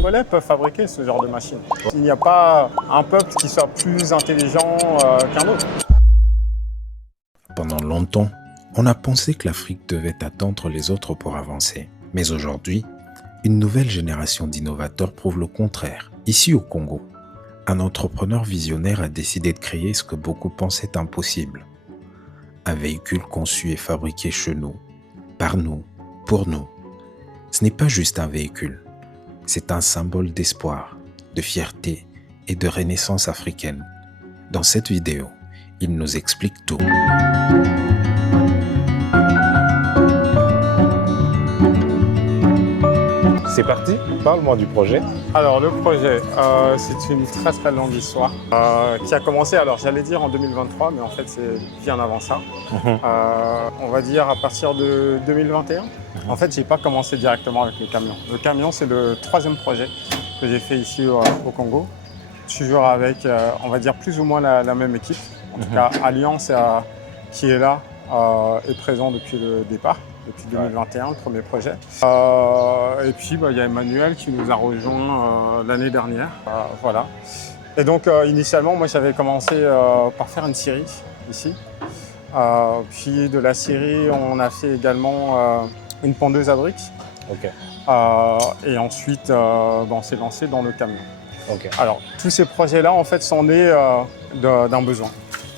Congolais peuvent fabriquer ce genre de machine. Il n'y a pas un peuple qui soit plus intelligent qu'un autre. Pendant longtemps, on a pensé que l'Afrique devait attendre les autres pour avancer. Mais aujourd'hui, une nouvelle génération d'innovateurs prouve le contraire. Ici au Congo, un entrepreneur visionnaire a décidé de créer ce que beaucoup pensaient impossible. Un véhicule conçu et fabriqué chez nous, par nous, pour nous. Ce n'est pas juste un véhicule, c'est un symbole d'espoir, de fierté et de renaissance africaine. Dans cette vidéo, il nous explique tout. C'est parti, parle-moi du projet. Alors le projet, c'est une très longue histoire qui a commencé, alors j'allais dire en 2023, mais en fait c'est bien avant ça. On va dire à partir de 2021. En fait, j'ai pas commencé directement avec le camion. Le camion, c'est le troisième projet que j'ai fait ici au Congo. Toujours avec, on va dire, plus ou moins la même équipe. En tout cas, Alliance qui est là est présent depuis le départ. Depuis 2021, le premier projet. Et puis, il y a Emmanuel qui nous a rejoint l'année dernière. Voilà. Et donc, initialement, moi, j'avais commencé par faire une scierie ici. Puis de la scierie, on a fait également une pondeuse à briques. Ok. Et ensuite, on s'est lancé dans le camion. Ok. Alors, tous ces projets-là, en fait, sont nés d'un besoin.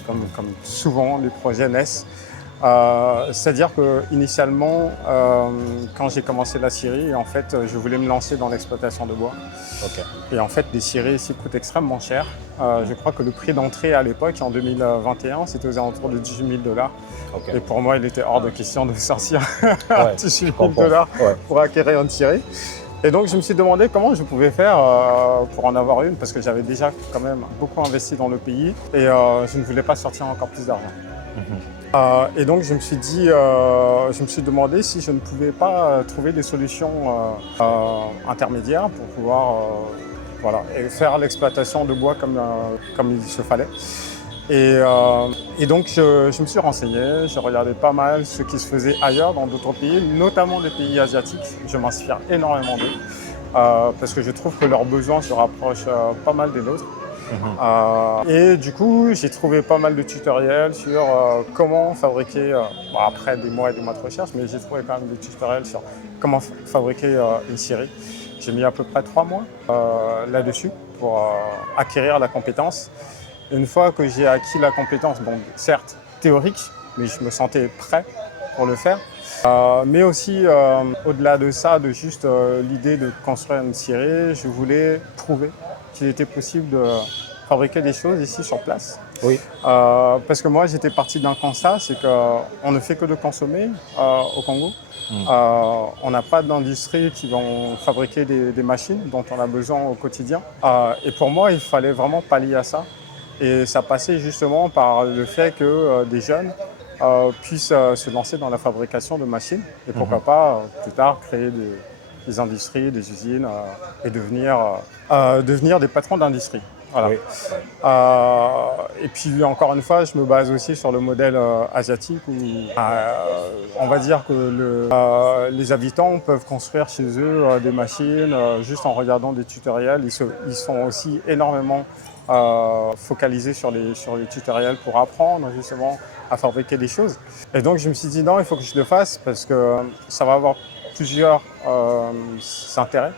Comme souvent, les projets naissent. C'est-à-dire qu'initialement, quand j'ai commencé la scierie, en fait, je voulais me lancer dans l'exploitation de bois. Ok. Et en fait, les scieries ici coûtent extrêmement cher. Je crois que le prix d'entrée à l'époque, en 2021, c'était aux alentours de 18 000 $. Ok. Et pour moi, il était hors de question de sortir Ouais, 18 je 000 comprends. Ouais. pour acquérir une scierie. Et donc, je me suis demandé comment je pouvais faire pour en avoir une, parce que j'avais déjà quand même beaucoup investi dans le pays et je ne voulais pas sortir encore plus d'argent. Et donc je me suis dit, je me suis demandé si je ne pouvais pas trouver des solutions intermédiaires pour pouvoir et faire l'exploitation de bois comme il se fallait. Et donc je me suis renseigné, j'ai regardé pas mal ce qui se faisait ailleurs dans d'autres pays, notamment des pays asiatiques. Je m'inspire énormément d'eux parce que je trouve que leurs besoins se rapprochent pas mal des nôtres. Et du coup, j'ai trouvé pas mal de tutoriels sur comment fabriquer, après des mois et des mois de recherche, mais j'ai trouvé quand même des tutoriels sur comment fabriquer une scierie. J'ai mis à peu près 3 mois là-dessus pour acquérir la compétence. Une fois que j'ai acquis la compétence, bon, certes théorique, mais je me sentais prêt pour le faire. Mais aussi, au-delà de ça, de juste l'idée de construire une scierie, je voulais prouver qu'il était possible de fabriquer des choses ici sur place. Oui. Parce que moi, j'étais parti d'un constat, c'est qu'on ne fait que de consommer au Congo. On n'a pas d'industrie qui vont fabriquer des machines dont on a besoin au quotidien. Et pour moi, il fallait vraiment pallier à ça. Et ça passait justement par le fait que des jeunes puissent se lancer dans la fabrication de machines et pourquoi pas plus tard créer des industries, des usines et devenir des patrons d'industrie. Voilà. Oui. Et puis encore une fois, je me base aussi sur le modèle asiatique où on va dire que les habitants peuvent construire chez eux des machines juste en regardant des tutoriels. Ils sont aussi énormément focalisés sur les tutoriels pour apprendre justement à fabriquer des choses. Et donc je me suis dit non, il faut que je le fasse parce que ça va avoir plusieurs intérêts.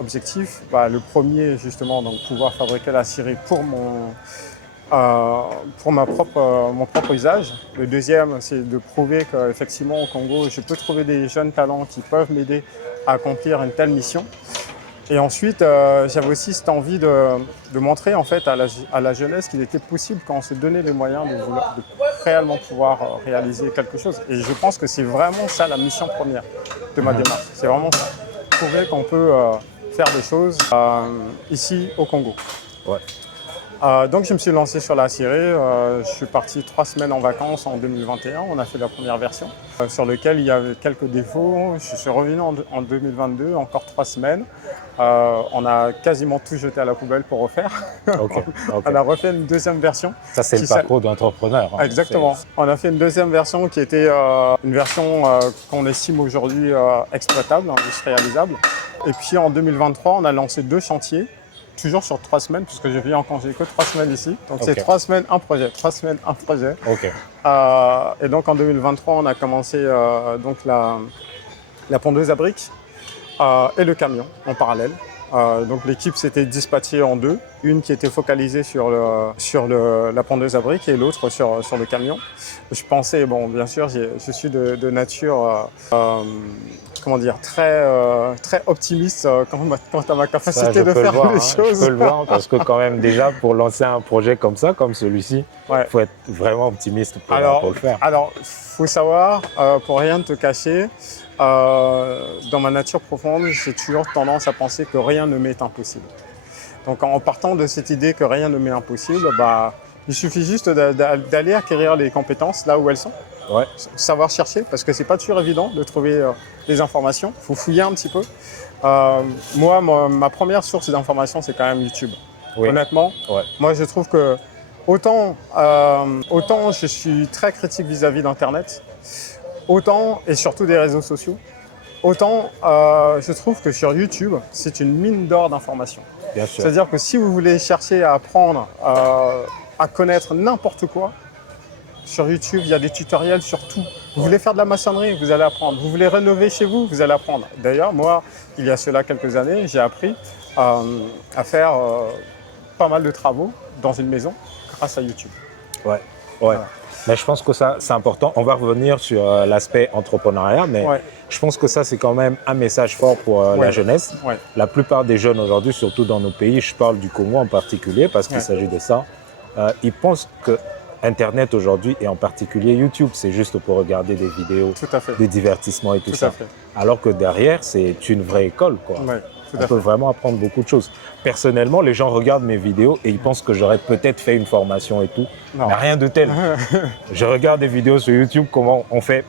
Objectif, le premier justement, donc pouvoir fabriquer la scierie pour mon propre usage. Le deuxième, c'est de prouver qu'effectivement au Congo, je peux trouver des jeunes talents qui peuvent m'aider à accomplir une telle mission. Et ensuite, j'avais aussi cette envie de montrer en fait à la jeunesse qu'il était possible quand on se donnait les moyens de réellement pouvoir réaliser quelque chose. Et je pense que c'est vraiment ça la mission première de ma démarche. C'est vraiment ça. Prouver qu'on peut faire des choses ici au Congo. Ouais. Donc je me suis lancé sur la série, je suis parti 3 semaines en vacances en 2021, on a fait la première version sur laquelle il y avait quelques défauts. Je suis revenu en 2022, encore 3 semaines. On a quasiment tout jeté à la poubelle pour refaire. Ok. On a refait une deuxième version. Ça, c'est le parcours d'entrepreneur. Hein. Exactement. On a fait une deuxième version qui était une version qu'on estime aujourd'hui exploitable, industrialisable. Et puis en 2023, on a lancé 2 chantiers. Toujours sur 3 semaines, puisque je vis en congé que 3 semaines ici. Donc c'est 3 semaines, un projet. 3 semaines, un projet. Ok. Et donc en 2023, on a commencé donc la pondeuse à briques et le camion en parallèle. Donc l'équipe s'était dispatchée en 2. Une qui était focalisée sur la pondeuse à briques et l'autre sur le camion. Je pensais, bon bien sûr, je suis de nature comment dire, très optimiste quant à ma capacité de faire les choses. Je peux le voir parce que quand même déjà pour lancer un projet comme ça, comme celui-ci, il faut être vraiment optimiste pour le faire. Alors, faut savoir, pour rien te cacher, dans ma nature profonde, j'ai toujours tendance à penser que rien ne m'est impossible. Donc en partant de cette idée que rien ne m'est impossible, il suffit juste d'aller acquérir les compétences là où elles sont. Ouais. Savoir chercher, parce que c'est pas toujours évident de trouver des informations. Il faut fouiller un petit peu. Moi, ma première source d'information, c'est quand même YouTube. Oui. Honnêtement, moi je trouve que autant je suis très critique vis-à-vis d'Internet, autant, et surtout des réseaux sociaux, autant je trouve que sur YouTube, c'est une mine d'or d'informations. C'est-à-dire que si vous voulez chercher à apprendre, à connaître n'importe quoi, sur YouTube, il y a des tutoriels sur tout. Vous voulez faire de la maçonnerie, vous allez apprendre. Vous voulez rénover chez vous, vous allez apprendre. D'ailleurs, moi, il y a cela quelques années, j'ai appris à faire pas mal de travaux dans une maison grâce à YouTube. Ouais. Voilà. Mais je pense que ça, c'est important. On va revenir sur l'aspect entrepreneuriat, mais je pense que ça, c'est quand même un message fort pour la jeunesse. La plupart des jeunes aujourd'hui, surtout dans nos pays, je parle du Congo en particulier parce qu'il s'agit de ça, ils pensent que Internet aujourd'hui, et en particulier YouTube, c'est juste pour regarder des vidéos de divertissement et tout ça. Alors que derrière, c'est une vraie école, quoi. On peut vraiment apprendre beaucoup de choses. Personnellement, les gens regardent mes vidéos et ils pensent que j'aurais peut-être fait une formation et tout. Non. Mais rien de tel. Je regarde des vidéos sur YouTube, comment on fait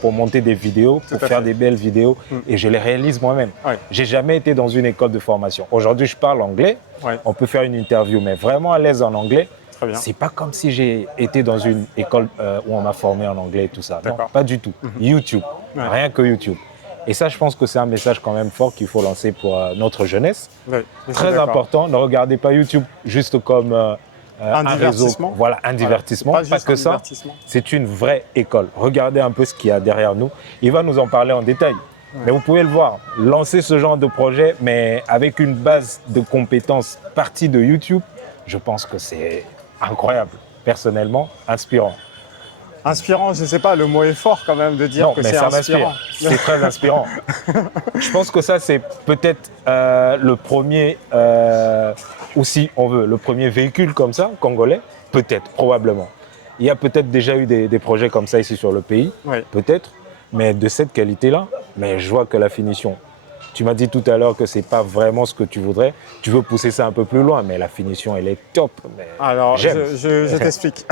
pour monter des vidéos, pour faire des belles vidéos, et je les réalise moi-même. J'ai jamais été dans une école de formation. Aujourd'hui, je parle anglais. On peut faire une interview, mais vraiment à l'aise en anglais. C'est pas comme si j'ai été dans une école où on m'a formé en anglais et tout ça. Non, pas du tout. YouTube, rien que YouTube. Et ça, je pense que c'est un message quand même fort qu'il faut lancer pour notre jeunesse. Très important, ne regardez pas YouTube juste comme un divertissement. Réseau. Voilà, un divertissement. Parce que ça, c'est une vraie école. Regardez un peu ce qu'il y a derrière nous. Il va nous en parler en détail. Mais vous pouvez le voir, lancer ce genre de projet, mais avec une base de compétences partie de YouTube, je pense que c'est incroyable, personnellement, inspirant. Inspirant, je ne sais pas, le mot est fort quand même de dire que c'est inspirant. C'est très inspirant. Je pense que ça, c'est peut-être le premier, ou si on veut, le premier véhicule comme ça, congolais, peut-être, probablement. Il y a peut-être déjà eu des projets comme ça ici sur le pays, peut-être, mais de cette qualité-là, mais je vois que la finition. Tu m'as dit tout à l'heure que ce n'est pas vraiment ce que tu voudrais. Tu veux pousser ça un peu plus loin, mais la finition, elle est top. Mais alors, je t'explique.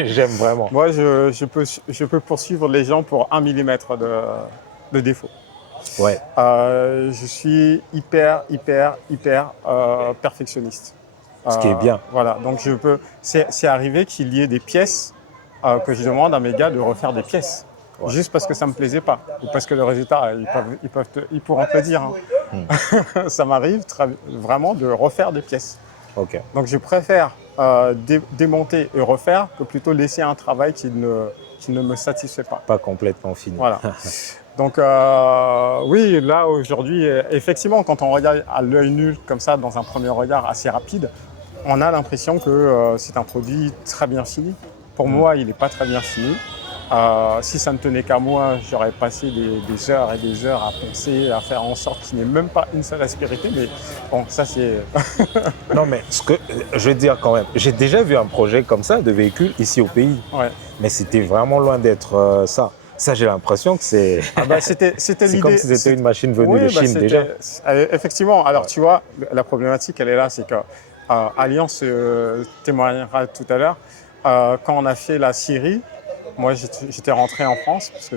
J'aime vraiment. Moi, je peux poursuivre les gens pour 1 millimètre de défaut. Je suis hyper perfectionniste. Ce qui est bien. Voilà, donc c'est arrivé qu'il y ait des pièces que je demande à mes gars de refaire des pièces. Juste parce que ça ne me plaisait pas, ou parce que le résultat, ils pourront te le dire. Ça m'arrive vraiment de refaire des pièces. Donc je préfère démonter et refaire que plutôt laisser un travail qui ne me satisfait pas. Pas complètement fini. Voilà. Donc oui, là aujourd'hui, effectivement, quand on regarde à l'œil nul comme ça, dans un premier regard assez rapide, on a l'impression que c'est un produit très bien fini. Pour moi, il n'est pas très bien fini. Si ça ne tenait qu'à moi, j'aurais passé des heures et des heures à penser, à faire en sorte qu'il n'y ait même pas une seule aspérité. Mais bon, ça c'est... Non, mais ce que je veux dire quand même, j'ai déjà vu un projet comme ça de véhicule ici au pays. Mais c'était vraiment loin d'être ça. Ça, j'ai l'impression que c'est... c'était l'idée. Comme si c'était une machine venue de Chine déjà. Effectivement. Alors, tu vois, la problématique, elle est là, c'est que Alliance témoignera tout à l'heure. Quand on a fait la Syrie, moi j'étais rentré en France, parce que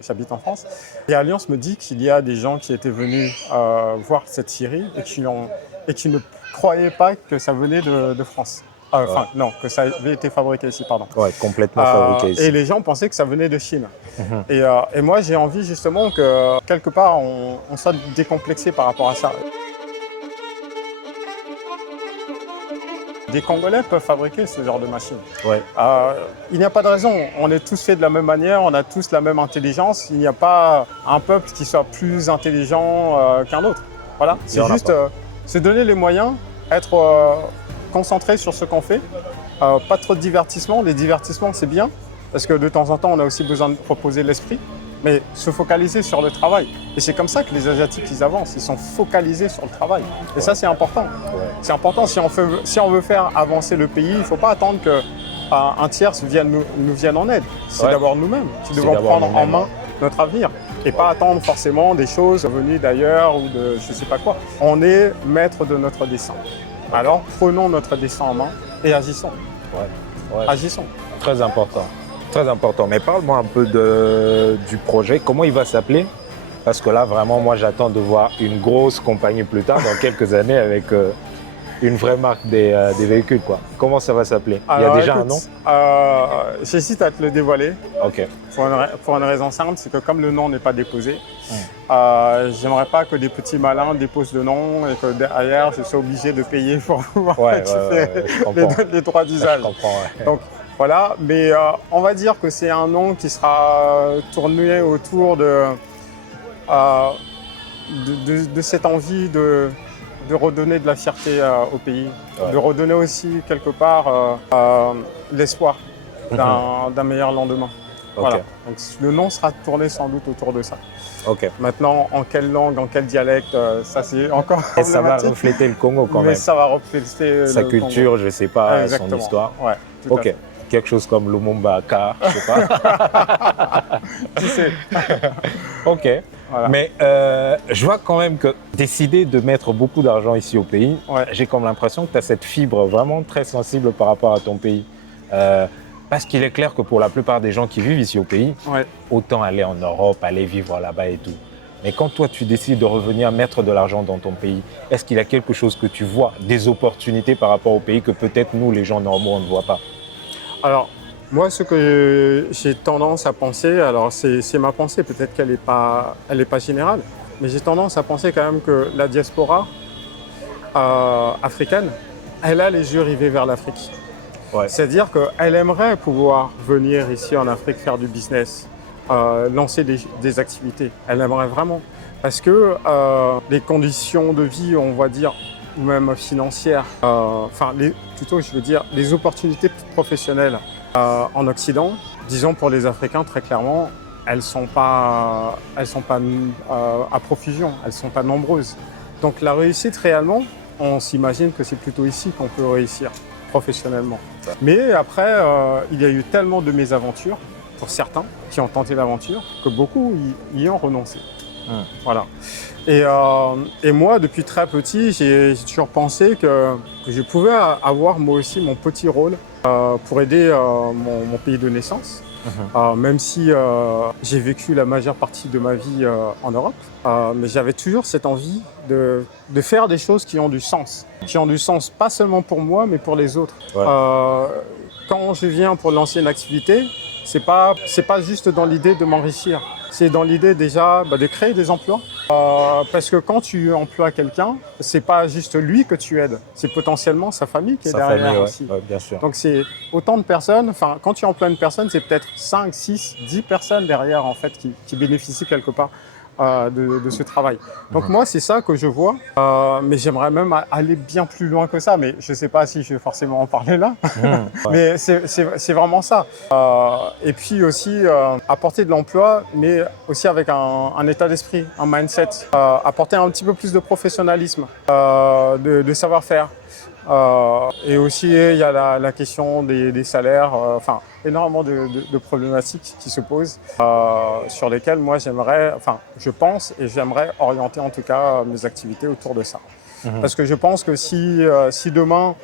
j'habite en France, et Alliance me dit qu'il y a des gens qui étaient venus voir cette Syrie et qui ne croyaient pas que ça venait de France. Enfin, non, que ça avait été fabriqué ici, pardon. Ouais, complètement fabriqué ici. Et les gens pensaient que ça venait de Chine. Et moi, j'ai envie justement que, quelque part, on soit décomplexé par rapport à ça. Des Congolais peuvent fabriquer ce genre de machine. Ouais. Il n'y a pas de raison. On est tous faits de la même manière, on a tous la même intelligence. Il n'y a pas un peuple qui soit plus intelligent qu'un autre. Voilà. C'est juste se donner les moyens, être concentré sur ce qu'on fait. Pas trop de divertissement. Les divertissements, c'est bien, parce que de temps en temps, on a aussi besoin de proposer l'esprit. Mais se focaliser sur le travail. Et c'est comme ça que les Asiatiques, ils avancent. Ils sont focalisés sur le travail. Et ça, c'est important. C'est important. Si on veut faire avancer le pays, il ne faut pas attendre qu'un tiers nous vienne en aide. C'est d'abord nous-mêmes qui devons prendre en main notre avenir. Et pas attendre forcément des choses venues d'ailleurs ou de je ne sais pas quoi. On est maître de notre destin. Alors, prenons notre destin en main et agissons. Agissons. Très important. Très important. Mais parle-moi un peu du projet. Comment il va s'appeler? Parce que là, vraiment, moi, j'attends de voir une grosse compagnie plus tard, dans quelques années, avec une vraie marque des véhicules, quoi. Comment ça va s'appeler? Il y a déjà un nom? J'hésite à te le dévoiler. Ok. Pour une raison simple, c'est que comme le nom n'est pas déposé, j'aimerais pas que des petits malins déposent le nom et que derrière, je sois obligé de payer pour pouvoir activer les droits d'usage. Je comprends, ouais. Donc, voilà, mais on va dire que c'est un nom qui sera tourné autour de cette envie de redonner de la fierté au pays, de redonner aussi quelque part l'espoir d'un meilleur lendemain. Voilà. Donc, le nom sera tourné sans doute autour de ça. Maintenant, en quelle langue, en quel dialecte, ça c'est encore problématique. Et ça va refléter le Congo quand même. Mais ça va refléter sa culture, Congo. je ne sais pas, Exactement. son histoire. Ouais, tout à fait. Quelque chose comme Lumumba Aka, je ne sais pas. Qui sait. Ok. Voilà. Mais je vois quand même que décider de mettre beaucoup d'argent ici au pays, j'ai comme l'impression que tu as cette fibre vraiment très sensible par rapport à ton pays. Parce qu'il est clair que pour la plupart des gens qui vivent ici au pays, autant aller en Europe, aller vivre là-bas et tout. Mais quand toi, tu décides de revenir mettre de l'argent dans ton pays, est-ce qu'il y a quelque chose que tu vois, des opportunités par rapport au pays que peut-être nous, les gens normaux, on ne voit pas? Alors, moi, ce que j'ai tendance à penser, alors c'est ma pensée, peut-être qu'elle n'est pas générale, mais j'ai tendance à penser quand même que la diaspora africaine, elle a les yeux rivés vers l'Afrique. C'est-à-dire qu'elle aimerait pouvoir venir ici en Afrique faire du business, lancer des activités. Elle aimerait vraiment. Parce que les conditions de vie, on va dire, ou même financières, plutôt je veux dire, les opportunités professionnelles en Occident, disons pour les Africains très clairement, elles sont pas à profusion, elles ne sont pas nombreuses. Donc la réussite réellement, on s'imagine que c'est plutôt ici qu'on peut réussir professionnellement. Mais après, il y a eu tellement de mésaventures pour certains qui ont tenté l'aventure que beaucoup y ont renoncé. Voilà. Et moi, depuis très petit, j'ai toujours pensé que je pouvais avoir moi aussi mon petit rôle pour aider mon pays de naissance. Même si j'ai vécu la majeure partie de ma vie en Europe, mais j'avais toujours cette envie de faire des choses qui ont du sens. Qui ont du sens pas seulement pour moi, mais pour les autres. Quand je viens pour lancer une activité, c'est pas juste dans l'idée de m'enrichir. C'est dans l'idée déjà de créer des emplois. Parce que quand tu emploies quelqu'un, c'est pas juste lui que tu aides, c'est potentiellement sa famille qui est derrière aussi. Bien sûr. Donc c'est autant de personnes, quand tu emploies une personne, c'est peut-être 5, 6, 10 personnes derrière en fait qui bénéficient quelque part de ce travail. Donc moi, c'est ça que je vois, mais j'aimerais même aller bien plus loin que ça, mais je ne sais pas si je vais forcément en parler là. Mais c'est vraiment ça. Et puis aussi, apporter de l'emploi, mais aussi avec un état d'esprit, un mindset, apporter un petit peu plus de professionnalisme, de savoir-faire. Et aussi, il y a la question des salaires, enfin, énormément de problématiques qui se posent, sur lesquelles moi je pense et j'aimerais orienter en tout cas mes activités autour de ça. Parce que je pense que si demain,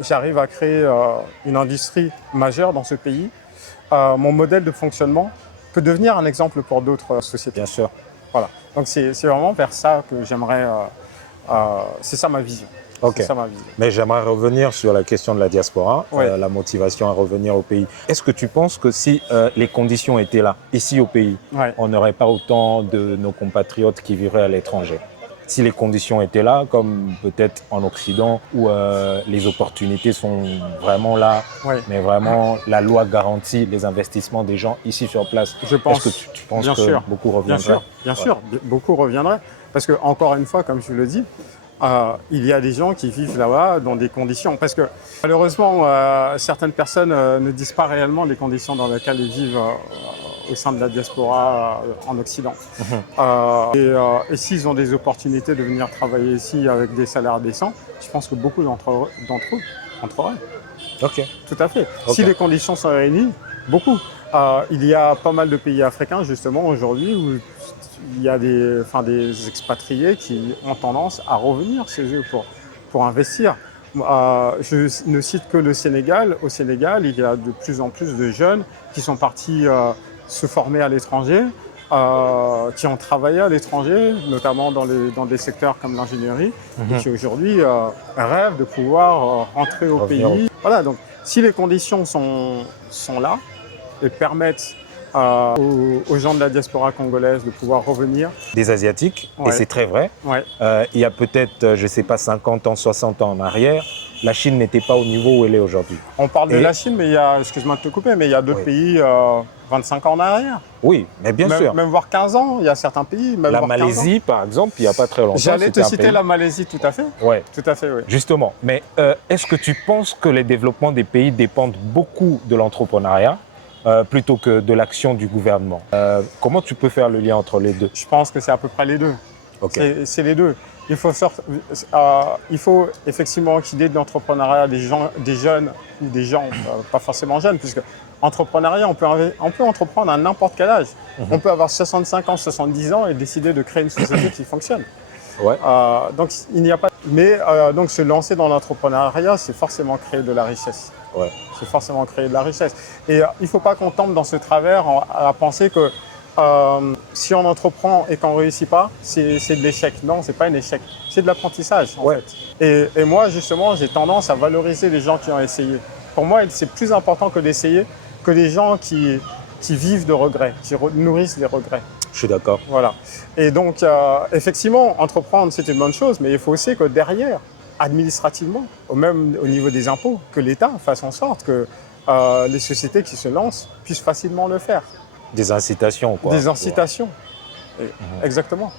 j'arrive à créer une industrie majeure dans ce pays, mon modèle de fonctionnement peut devenir un exemple pour d'autres sociétés. Bien sûr. Voilà. Donc c'est vraiment vers ça que j'aimerais. C'est ça ma vision. Ok. Ça, ma vision. Mais j'aimerais revenir sur la question de la diaspora, Ouais. la motivation à revenir au pays. Est-ce que tu penses que si les conditions étaient là, ici au pays, Ouais. on n'aurait pas autant de nos compatriotes qui vivraient à l'étranger? Si les conditions étaient là, comme peut-être en Occident, où les opportunités sont vraiment là, Ouais. mais vraiment la loi garantit les investissements des gens ici sur place. Je pense. Est-ce que tu penses bien que sûr. beaucoup Bien reviendraient? sûr, bien sûr, beaucoup reviendraient. Parce que, encore une fois, comme je le dis, il y a des gens qui vivent là-bas dans des conditions. Parce que malheureusement, certaines personnes ne disent pas réellement les conditions dans lesquelles ils vivent au sein de la diaspora en Occident. Et s'ils ont des opportunités de venir travailler ici avec des salaires décents, je pense que beaucoup d'entre eux entreraient. Ok. Tout à fait. Ok. Si les conditions sont réunies, beaucoup. Il y a pas mal de pays africains justement aujourd'hui où il y a des expatriés qui ont tendance à revenir chez eux pour investir. Je ne cite que le Sénégal. Au Sénégal, il y a de plus en plus de jeunes qui sont partis se former à l'étranger, qui ont travaillé à l'étranger, notamment dans des secteurs comme l'ingénierie, et qui aujourd'hui rêvent de pouvoir rentrer au Revenir pays. Voilà, donc si les conditions sont là et permettent aux gens de la diaspora congolaise de pouvoir revenir. Des Asiatiques, Ouais. et c'est très vrai. Ouais. Il y a peut-être, je ne sais pas, 50 ans, 60 ans en arrière, la Chine n'était pas au niveau où elle est aujourd'hui. On parle de Et- la Chine, mais excuse-moi de te couper, mais il y a d'autres Oui. pays 25 ans en arrière. Oui, mais bien sûr. Même voire 15 ans, il y a certains pays. Même La voire 15 ans. Malaisie, par exemple, il n'y a pas très longtemps. J'allais te c'était un citer pays- la Malaisie, tout à fait. Ouais, Tout à fait, oui. justement. Mais est-ce que tu penses que les développements des pays dépendent beaucoup de l'entrepreneuriat plutôt que de l'action du gouvernement? Comment tu peux faire le lien entre les deux? Je pense que c'est à peu près les deux. Ok. C'est les deux. Il faut effectivement qu'il y ait de l'entrepreneuriat des jeunes ou des gens, pas forcément jeunes, puisque entrepreneuriat, on peut entreprendre à n'importe quel âge. On peut avoir 65 ans, 70 ans et décider de créer une société qui fonctionne. Ouais. Donc il n'y a pas. Mais donc se lancer dans l'entrepreneuriat, c'est forcément créer de la richesse. Ouais. C'est forcément créer de la richesse. Et il ne faut pas qu'on tombe dans ce travers à penser que si on entreprend et qu'on ne réussit pas, c'est de l'échec. Non, ce n'est pas un échec. C'est de l'apprentissage, en Ouais. fait. Et moi, justement, j'ai tendance à valoriser les gens qui ont essayé. Pour moi, c'est plus important que d'essayer que les gens qui vivent de regrets, qui nourrissent les regrets. Je suis d'accord. Voilà. Et donc, effectivement, entreprendre, c'est une bonne chose, mais il faut aussi que derrière, administrativement, ou même au niveau des impôts, que l'État fasse en sorte que les sociétés qui se lancent puissent facilement le faire. Des incitations, quoi. Des incitations. Exactement.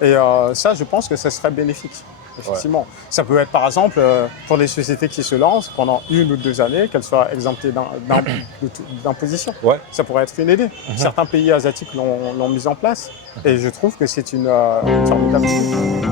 Et ça, je pense que ça serait bénéfique. Effectivement. Ça peut être par exemple pour les sociétés qui se lancent pendant 1 ou 2 années, qu'elles soient exemptées d'imposition. Ouais. Ça pourrait être une idée. Certains pays asiatiques l'ont mise en place et je trouve que c'est une formidable idée.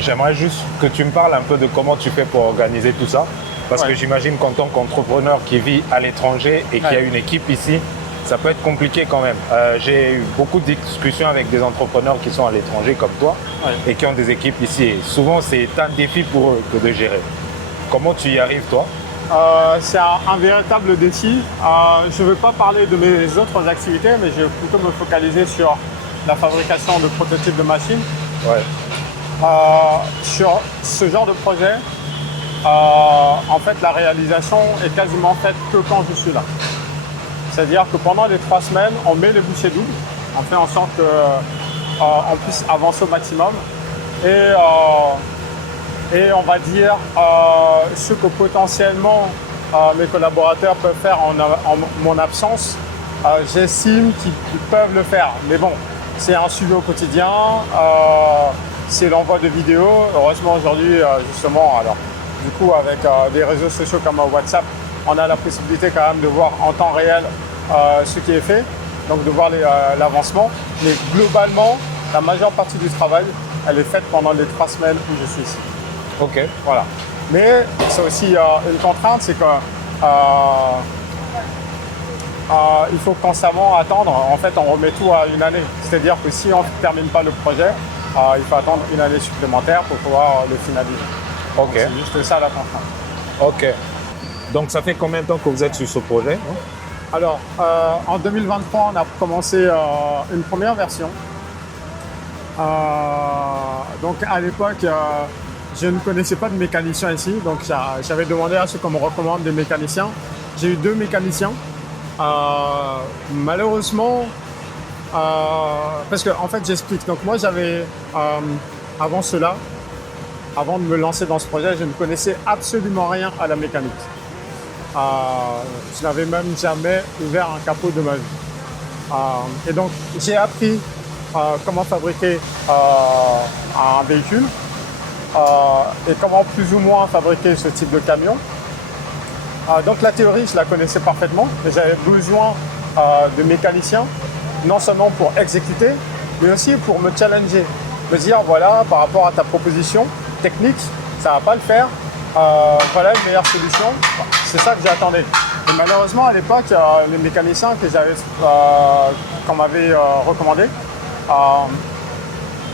J'aimerais juste que tu me parles un peu de comment tu fais pour organiser tout ça. Parce que Ouais. j'imagine qu'en tant qu'entrepreneur qui vit à l'étranger et qui a Ouais. une équipe ici, ça peut être compliqué quand même. J'ai eu beaucoup de discussions avec des entrepreneurs qui sont à l'étranger comme toi Ouais. et qui ont des équipes ici. Et souvent, c'est un défi pour eux que de gérer. Comment tu y arrives, toi? C'est un véritable défi. Je ne veux pas parler de mes autres activités, mais je vais plutôt me focaliser sur la fabrication de prototypes de machines. Ouais. Sur ce genre de projet, en fait, la réalisation est quasiment faite que quand je suis là. C'est-à-dire que pendant les 3 semaines, on met les bouchées doubles, on fait en sorte qu'on puisse avancer au maximum. Et on va dire ce que potentiellement mes collaborateurs peuvent faire en mon absence, j'estime qu'ils peuvent le faire. Mais bon, c'est un suivi au quotidien, c'est l'envoi de vidéos. Heureusement aujourd'hui, justement, alors du coup avec des réseaux sociaux comme WhatsApp, on a la possibilité quand même de voir en temps réel ce qui est fait, donc de voir l'avancement. Mais globalement, la majeure partie du travail, elle est faite pendant les 3 semaines où je suis ici. Ok. Voilà. Mais c'est aussi une contrainte, c'est que il faut constamment attendre. En fait, on remet tout à une année. C'est-à-dire que si on ne termine pas le projet, il faut attendre une année supplémentaire pour pouvoir le finaliser. Ok. C'est juste ça la contrainte. Ok. Donc, ça fait combien de temps que vous êtes sur ce projet? Alors, en 2023, on a commencé une première version. Donc, à l'époque, je ne connaissais pas de mécanicien ici. Donc, j'avais demandé à ce qu'on me recommande des mécaniciens. J'ai eu 2 mécaniciens. Malheureusement, parce que en fait j'explique. Donc moi j'avais avant cela, avant de me lancer dans ce projet, je ne connaissais absolument rien à la mécanique. Je n'avais même jamais ouvert un capot de ma vie. Et donc j'ai appris comment fabriquer un véhicule et comment plus ou moins fabriquer ce type de camion. Donc la théorie, je la connaissais parfaitement, mais j'avais besoin de mécaniciens, non seulement pour exécuter, mais aussi pour me challenger, me dire voilà, par rapport à ta proposition technique, ça ne va pas le faire, voilà une meilleure solution. C'est ça que j'attendais. Et malheureusement, à l'époque, les mécaniciens qu'on m'avait recommandé,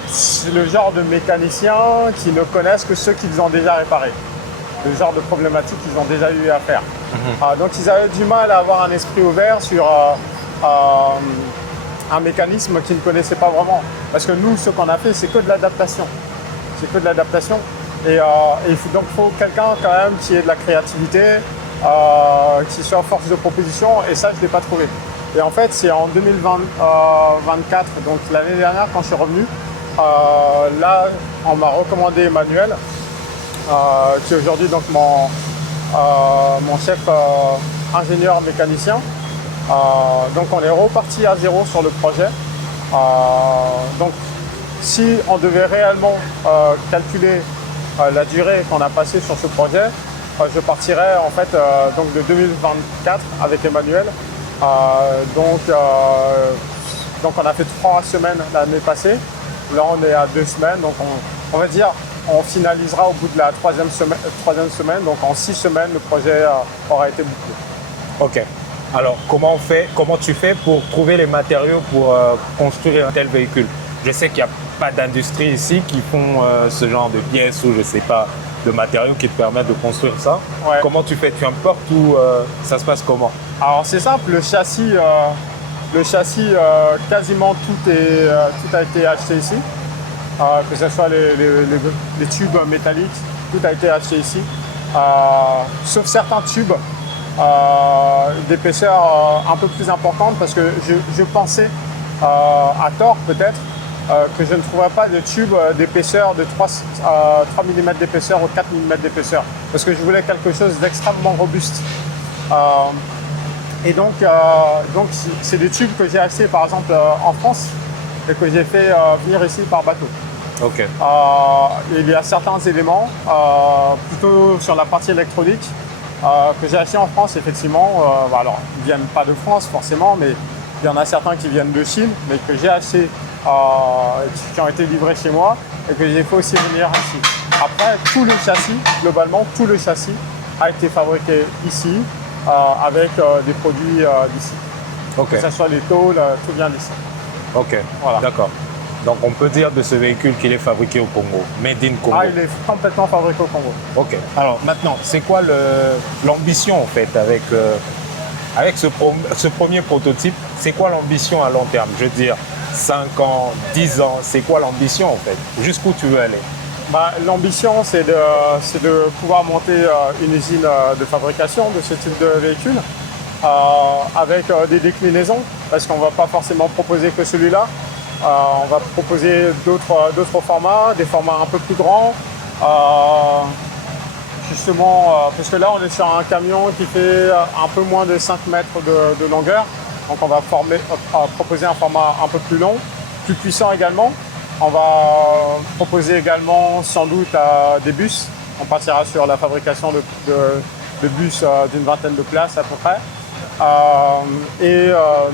c'est le genre de mécaniciens qui ne connaissent que ceux qu'ils ont déjà réparés. Le genre de problématiques qu'ils ont déjà eu à faire. Donc ils avaient du mal à avoir un esprit ouvert sur un mécanisme qu'ils ne connaissaient pas vraiment. Parce que nous, ce qu'on a fait, c'est que de l'adaptation. C'est que de l'adaptation. Et il faut quelqu'un quand même qui ait de la créativité, qui soit force de proposition, et ça, je ne l'ai pas trouvé. Et en fait, c'est en 2024, donc l'année dernière, quand je suis revenu, là, on m'a recommandé Emmanuel, qui est aujourd'hui donc mon chef ingénieur mécanicien. Donc on est reparti à zéro sur le projet. Donc si on devait réellement calculer la durée qu'on a passée sur ce projet, je partirais en fait donc de 2024 avec Emmanuel. Donc on a fait 3 semaines l'année passée. Là on est à 2 semaines. Donc on va dire on finalisera au bout de la troisième semaine, donc en 6 semaines, le projet aura été bouclé. Ok. Alors, comment tu fais pour trouver les matériaux pour construire un tel véhicule? Je sais qu'il n'y a pas d'industrie ici qui font ce genre de pièces ou je ne sais pas, de matériaux qui te permettent de construire ça. Ouais. Comment tu fais? Tu importes ou ça se passe comment? Alors, c'est simple, le châssis quasiment tout a été acheté ici. Que ce soit les tubes métalliques, tout a été acheté ici, sauf certains tubes d'épaisseur un peu plus importante parce que je pensais, à tort peut-être, que je ne trouverais pas de tubes d'épaisseur de 3 mm d'épaisseur ou 4 mm d'épaisseur parce que je voulais quelque chose d'extrêmement robuste. Et donc c'est des tubes que j'ai achetés par exemple en France et que j'ai fait venir ici par bateau. Okay. Il y a certains éléments, plutôt sur la partie électronique, que j'ai achetés en France effectivement. Alors, ils ne viennent pas de France forcément, mais il y en a certains qui viennent de Chine, mais que j'ai achetés, qui ont été livrés chez moi et que j'ai fait aussi venir ici. Après, tout le châssis, globalement, tout le châssis a été fabriqué ici avec des produits d'ici. Okay. Que ce soit les tôles, tout vient d'ici. Ok, voilà. D'accord. Donc on peut dire de ce véhicule qu'il est fabriqué au Congo, made in Congo. Ah, il est complètement fabriqué au Congo. Ok. Alors maintenant, c'est quoi l'ambition en fait avec ce premier prototype? C'est quoi l'ambition à long terme? Je veux dire, 5 ans, 10 ans, c'est quoi l'ambition en fait? Jusqu'où tu veux aller? L'ambition, c'est de pouvoir monter une usine de fabrication de ce type de véhicule avec des déclinaisons, parce qu'on ne va pas forcément proposer que celui-là. On va proposer d'autres formats, des formats un peu plus grands, justement parce que là on est sur un camion qui fait un peu moins de 5 mètres de longueur, Donc on va proposer un format un peu plus long, plus puissant également. On va proposer également sans doute des bus. On partira sur la fabrication de bus d'une vingtaine de places à peu près.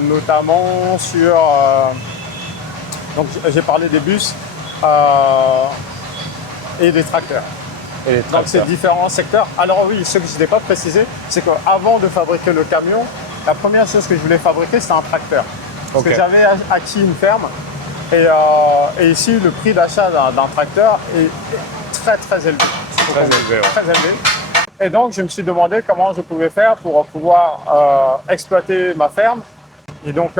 Notamment sur... donc j'ai parlé des bus et des tracteurs. Donc c'est différents secteurs. Alors oui, ce que je n'ai pas précisé, c'est qu'avant de fabriquer le camion, la première chose que je voulais fabriquer, c'était un tracteur. Parce que j'avais acquis une ferme et ici, le prix d'achat d'un tracteur est très très élevé. Très élevé. Et donc, je me suis demandé comment je pouvais faire pour pouvoir exploiter ma ferme. Et donc,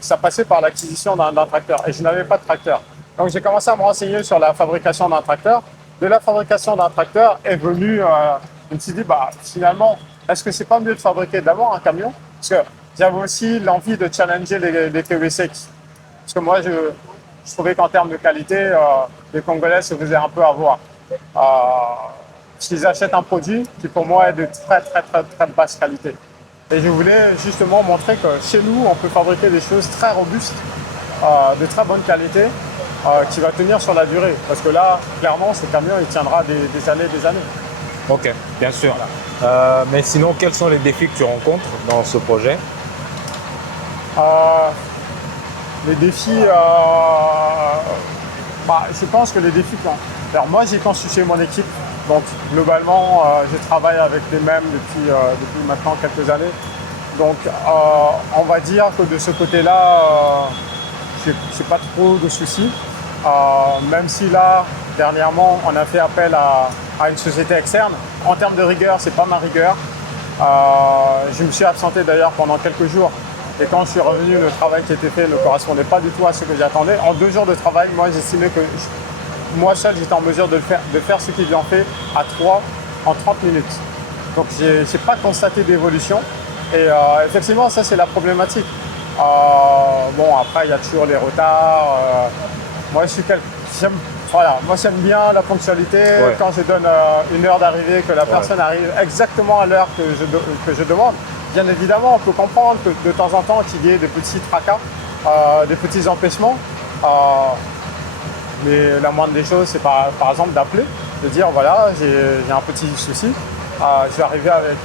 ça passait par l'acquisition d'un tracteur. Et je n'avais pas de tracteur. Donc, j'ai commencé à me renseigner sur la fabrication d'un tracteur. De la fabrication d'un tracteur est venu, je me suis dit, finalement, est-ce que c'est pas mieux de fabriquer d'abord un camion? Parce que j'avais aussi l'envie de challenger les TVC. Parce que moi, je trouvais qu'en termes de qualité, les Congolais se faisaient un peu avoir. S'ils achètent un produit qui, pour moi, est de très, très, très, très basse qualité. Et je voulais justement montrer que chez nous, on peut fabriquer des choses très robustes, de très bonne qualité, qui va tenir sur la durée. Parce que là, clairement, ce camion, il tiendra des années et des années. Ok, bien sûr. Voilà. Mais sinon, quels sont les défis que tu rencontres dans ce projet? Les défis, je pense que les défis, alors moi j'ai constitué mon équipe, donc globalement je travaille avec les mêmes depuis maintenant quelques années. Donc on va dire que de ce côté-là, j'ai pas trop de soucis. Même si là, dernièrement, on a fait appel à une société externe. En termes de rigueur, c'est pas ma rigueur. Je me suis absenté d'ailleurs pendant quelques jours. Et quand je suis revenu, le travail qui était fait ne correspondait pas du tout à ce que j'attendais. En 2 jours de travail, moi, j'estimais que moi seul, j'étais en mesure de faire ce qu'ils ont fait à 3 en 30 minutes. Donc, je n'ai pas constaté d'évolution. Et effectivement, ça, c'est la problématique. Après, il y a toujours les retards. Moi, j'aime bien la ponctualité. Ouais. Quand je donne une heure d'arrivée, que la personne arrive exactement à l'heure que je demande. Bien évidemment, on peut comprendre que de temps en temps, qu'il y ait des petits tracas, des petits empêchements. Mais la moindre des choses, c'est par exemple d'appeler, de dire voilà, j'ai un petit souci. Je vais arriver avec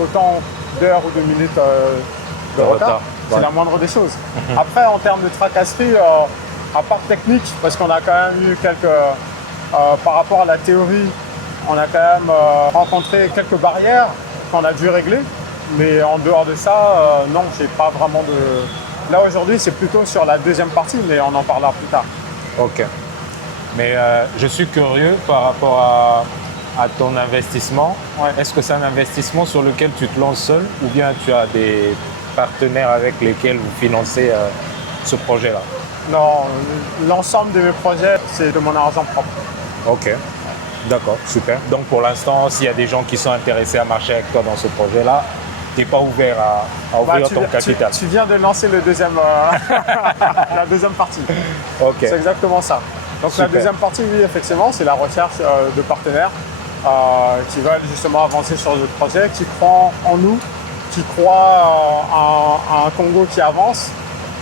autant d'heures ou de minutes de retard. C'est la moindre des choses. Après, en termes de tracasserie, à part technique, parce qu'on a quand même eu par rapport à la théorie, on a quand même rencontré quelques barrières qu'on a dû régler. Mais en dehors de ça, non, j'ai pas vraiment de... Là, aujourd'hui, c'est plutôt sur la deuxième partie, mais on en parlera plus tard. Ok. Mais je suis curieux par rapport à ton investissement. Ouais. Est-ce que c'est un investissement sur lequel tu te lances seul ou bien tu as des partenaires avec lesquels vous financez ce projet-là? Non, l'ensemble de mes projets, c'est de mon argent propre. Ok. D'accord, super. Donc pour l'instant, s'il y a des gens qui sont intéressés à marcher avec toi dans ce projet-là, tu n'es pas ouvert à ouvrir ton capital. Tu viens de lancer la deuxième partie. Ok. C'est exactement ça. Donc super. La deuxième partie, oui, effectivement, c'est la recherche de partenaires qui veulent justement avancer sur le projet, qui croient en nous, qui croient à un Congo qui avance.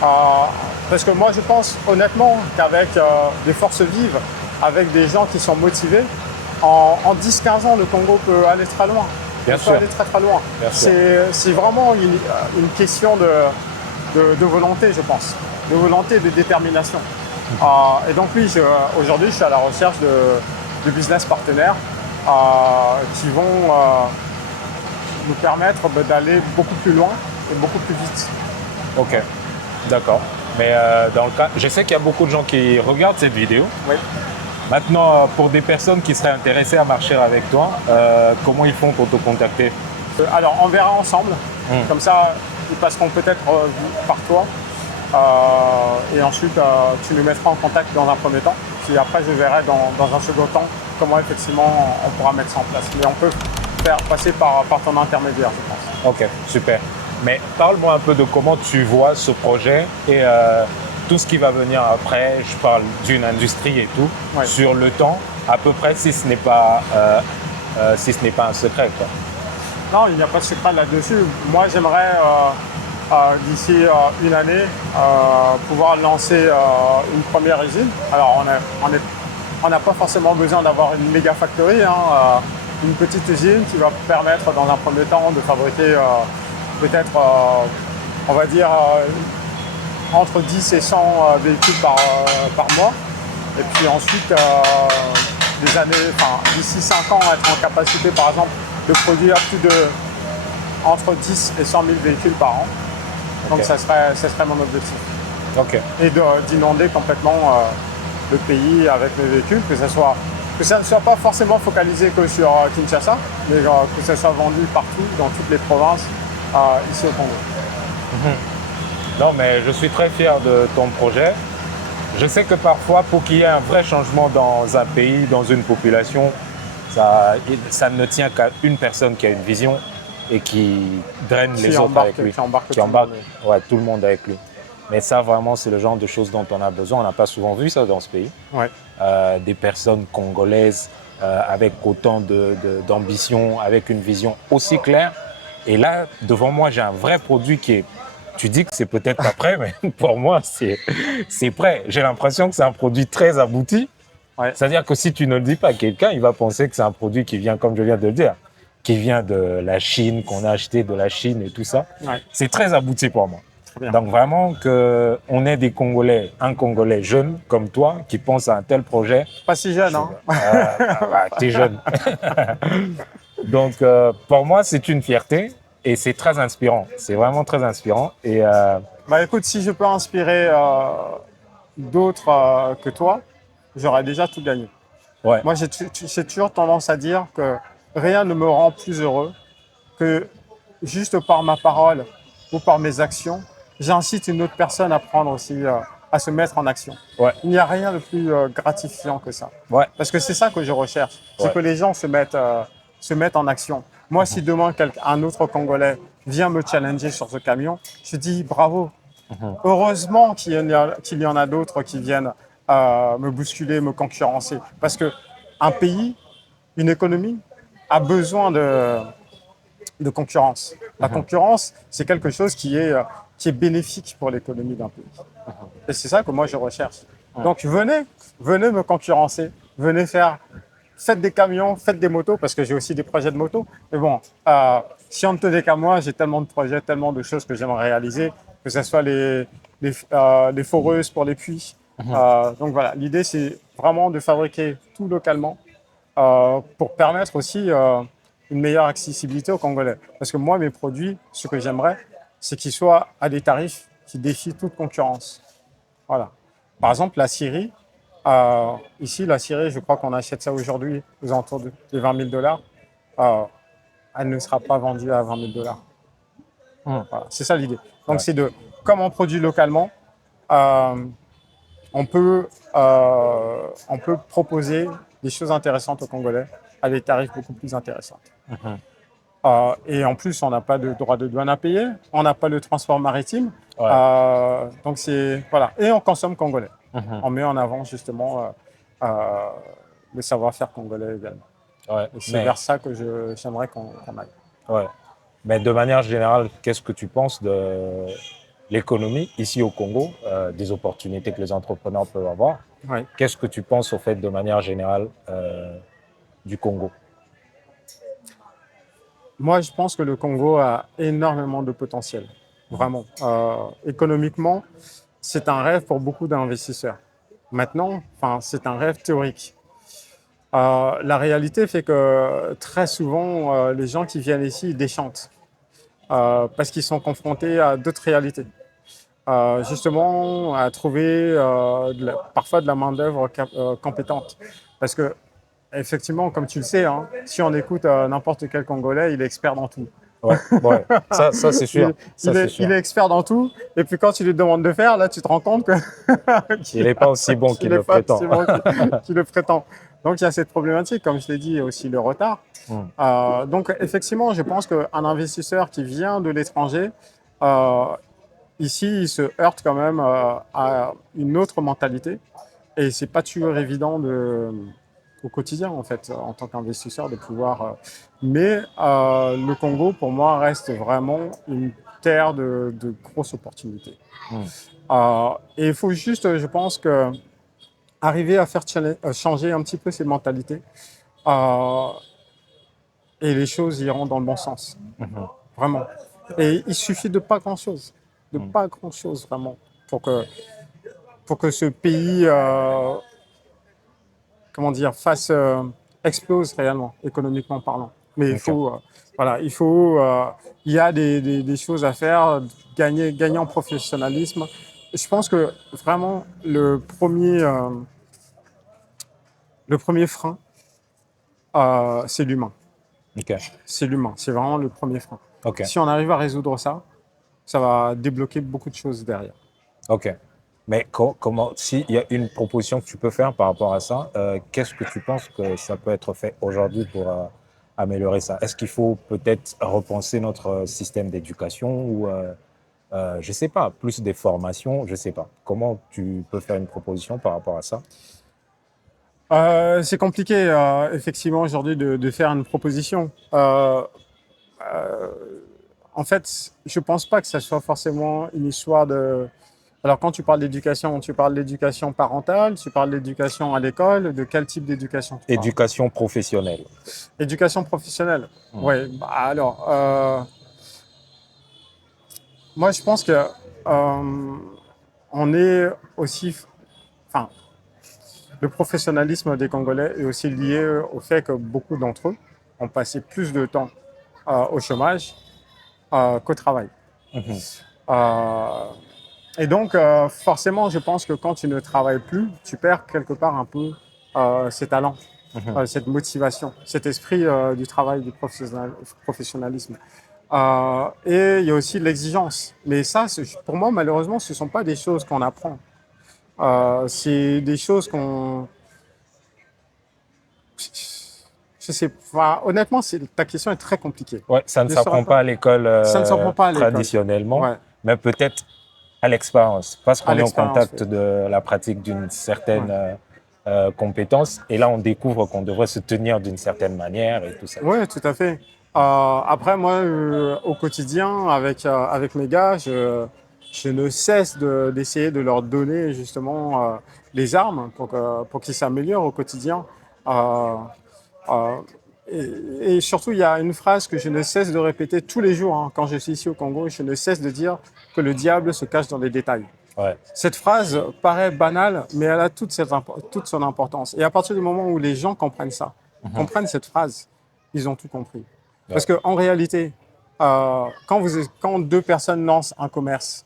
Parce que moi, je pense honnêtement qu'avec des forces vives, avec des gens qui sont motivés, en 10-15 ans, le Congo peut aller très loin. Bien sûr. Aller très très loin. C'est vraiment une question de volonté, je pense. De volonté et de détermination. Et donc oui, aujourd'hui, je suis à la recherche de business partenaires qui vont nous permettre d'aller beaucoup plus loin et beaucoup plus vite. Ok, d'accord. Mais dans le cas, je sais qu'il y a beaucoup de gens qui regardent cette vidéo. Oui. Maintenant, pour des personnes qui seraient intéressées à marcher avec toi, comment ils font pour te contacter? Alors, on verra ensemble. Comme ça, ils passeront peut-être par toi. Et ensuite, tu nous mettras en contact dans un premier temps. Puis après, je verrai dans un second temps comment effectivement on pourra mettre ça en place. Mais on peut faire passer par ton intermédiaire, je pense. Ok, super. Mais parle-moi un peu de comment tu vois ce projet et tout ce qui va venir après. Je parle d'une industrie et tout, ouais. Sur le temps, à peu près, si ce n'est pas un secret, quoi. Non, il n'y a pas de secret là-dessus. Moi, j'aimerais d'ici une année, pouvoir lancer une première usine. Alors, on n'a pas forcément besoin d'avoir une méga factory, hein, une petite usine qui va permettre dans un premier temps de fabriquer peut-être, on va dire, entre 10 et 100 véhicules par mois. Et puis ensuite, d'ici 5 ans, être en capacité, par exemple, de produire entre 10 et 100 000 véhicules par an. Donc ça serait mon objectif. Et d'inonder complètement le pays avec mes véhicules, que ça ne soit pas forcément focalisé que sur Kinshasa, mais que ça soit vendu partout, dans toutes les provinces, ici au Congo. Non, mais je suis très fier de ton projet. Je sais que parfois, pour qu'il y ait un vrai changement dans un pays, dans une population, ça ne tient qu'à une personne qui a une vision et qui draine les autres avec lui. Qui embarque tout le monde avec lui. Mais ça, vraiment, c'est le genre de choses dont on a besoin. On n'a pas souvent vu ça dans ce pays. Des personnes congolaises avec autant d'ambition, avec une vision aussi claire. Et là, devant moi, j'ai un vrai produit qui est... Tu dis que c'est peut-être pas prêt, mais pour moi, c'est prêt. J'ai l'impression que c'est un produit très abouti. C'est-à-dire que si tu ne le dis pas à quelqu'un, il va penser que c'est un produit qui vient, comme je viens de le dire, qui vient de la Chine, qu'on a acheté de la Chine et tout ça. C'est très abouti pour moi. Donc vraiment qu'on ait des Congolais, un Congolais jeune comme toi qui pense à un tel projet. Pas si jeune, hein. T'es jeune. Donc pour moi, c'est une fierté et c'est très inspirant. C'est vraiment très inspirant. Et écoute, si je peux inspirer d'autres que toi, j'aurais déjà tout gagné. Moi, j'ai toujours tendance à dire que rien ne me rend plus heureux que juste par ma parole ou par mes actions, j'incite une autre personne à prendre aussi, à se mettre en action. Il n'y a rien de plus gratifiant que ça. Parce que c'est ça que je recherche, c'est que les gens se mettent en action. Moi, si demain, un autre Congolais vient me challenger sur ce camion, je dis bravo. Heureusement qu'il y en a d'autres qui viennent me bousculer, me concurrencer. Parce qu'un pays, une économie, a besoin de concurrence. La concurrence, c'est quelque chose qui est bénéfique pour l'économie d'un pays. Et c'est ça que moi, je recherche. Donc, venez me concurrencer. Faites des camions, faites des motos, parce que j'ai aussi des projets de motos. Mais bon, si on ne tenait qu'à moi, j'ai tellement de projets, tellement de choses que j'aimerais réaliser, que ce soit les foreuses pour les puits. Donc voilà, l'idée, c'est vraiment de fabriquer tout localement pour permettre aussi une meilleure accessibilité aux Congolais. Parce que moi, mes produits, ce que j'aimerais, c'est qu'ils soient à des tarifs qui défient toute concurrence. Voilà. Par exemple, la scierie, ici, la scierie, je crois qu'on achète ça aujourd'hui aux alentours de 20 000 $. Elle ne sera pas vendue à 20 000 $. Voilà, c'est ça l'idée. Donc, c'est comme on produit localement, on peut proposer des choses intéressantes aux Congolais à des tarifs beaucoup plus intéressants. Et en plus, on n'a pas de droit de douane à payer, on n'a pas le transport maritime. Donc, voilà. Et on consomme congolais. On met en avant justement le savoir-faire congolais également. C'est vers ça que j'aimerais qu'on aille. Mais de manière générale, qu'est-ce que tu penses de l'économie ici au Congo, des opportunités que les entrepreneurs peuvent avoir? Qu'est-ce que tu penses au fait de manière générale du Congo? Moi, je pense que le Congo a énormément de potentiel, vraiment. Économiquement, c'est un rêve pour beaucoup d'investisseurs. Maintenant, c'est un rêve théorique. La réalité fait que très souvent, les gens qui viennent ici, ils déchantent parce qu'ils sont confrontés à d'autres réalités. Justement, à trouver parfois de la main-d'œuvre compétente. Parce que, effectivement, comme tu le sais, hein, si on écoute n'importe quel Congolais, il est expert dans tout. Ça c'est sûr. Il est expert dans tout. Et puis quand tu lui demandes de faire, là, tu te rends compte qu'il n'est pas aussi bon qu'il le prétend. Qu'il le prétend. Donc, il y a cette problématique, comme je l'ai dit, aussi le retard. Donc, effectivement, je pense qu'un investisseur qui vient de l'étranger, ici, il se heurte quand même à une autre mentalité. Et c'est pas toujours évident au quotidien, en fait, en tant qu'investisseur, de pouvoir. Mais le Congo, pour moi, reste vraiment une terre de grosses opportunités. Et il faut juste, je pense, arriver à faire changer un petit peu ces mentalités. Et les choses iront dans le bon sens. Vraiment. Et il suffit de pas grand-chose. De pas grand-chose, vraiment, pour que ce pays, comment dire, explose réellement, économiquement parlant. Mais il faut, voilà, il y a des choses à faire, gagner en professionnalisme. Je pense que vraiment le premier frein, c'est l'humain. C'est l'humain, c'est vraiment le premier frein. Si on arrive à résoudre ça, ça va débloquer beaucoup de choses derrière. Ok. Mais comment, s'il y a une proposition que tu peux faire par rapport à ça, qu'est-ce que tu penses que ça peut être fait aujourd'hui pour améliorer ça? Est-ce qu'il faut peut-être repenser notre système d'éducation ou, je ne sais pas, plus des formations? Je ne sais pas. Comment tu peux faire une proposition par rapport à ça? C'est compliqué, effectivement, aujourd'hui, de faire une proposition. En fait, je ne pense pas que ça soit forcément une histoire de... Alors, quand tu parles d'éducation, tu parles d'éducation parentale, tu parles d'éducation à l'école, de quel type d'éducation tu parles? Éducation professionnelle. Éducation professionnelle. Oui, alors, moi, je pense que on est aussi... Enfin, le professionnalisme des Congolais est aussi lié au fait que beaucoup d'entre eux ont passé plus de temps au chômage qu'au travail. Et donc, forcément, je pense que quand tu ne travailles plus, tu perds quelque part un peu ces talents, cette motivation, cet esprit du travail, du professionnalisme. Et il y a aussi l'exigence. Mais ça, pour moi, malheureusement, ce ne sont pas des choses qu'on apprend. C'est des choses qu'on... Je sais pas. Honnêtement, ta question est très compliquée. Ouais, ça ne s'apprend pas à l'école traditionnellement, mais peut-être à l'expérience, parce qu'on est au contact de la pratique d'une certaine compétence, et là on découvre qu'on devrait se tenir d'une certaine manière et tout ça. Oui, tout à fait. Après, moi, au quotidien, avec mes gars, je ne cesse d'essayer de leur donner justement les armes pour qu'ils s'améliorent au quotidien. Et surtout, il y a une phrase que je ne cesse de répéter tous les jours quand je suis ici au Congo. Je ne cesse de dire que le diable se cache dans les détails. Ouais. Cette phrase paraît banale, mais elle a toute son importance. Et à partir du moment où les gens comprennent ça, comprennent cette phrase, ils ont tout compris. Ouais. Parce qu'en réalité, quand deux personnes lancent un commerce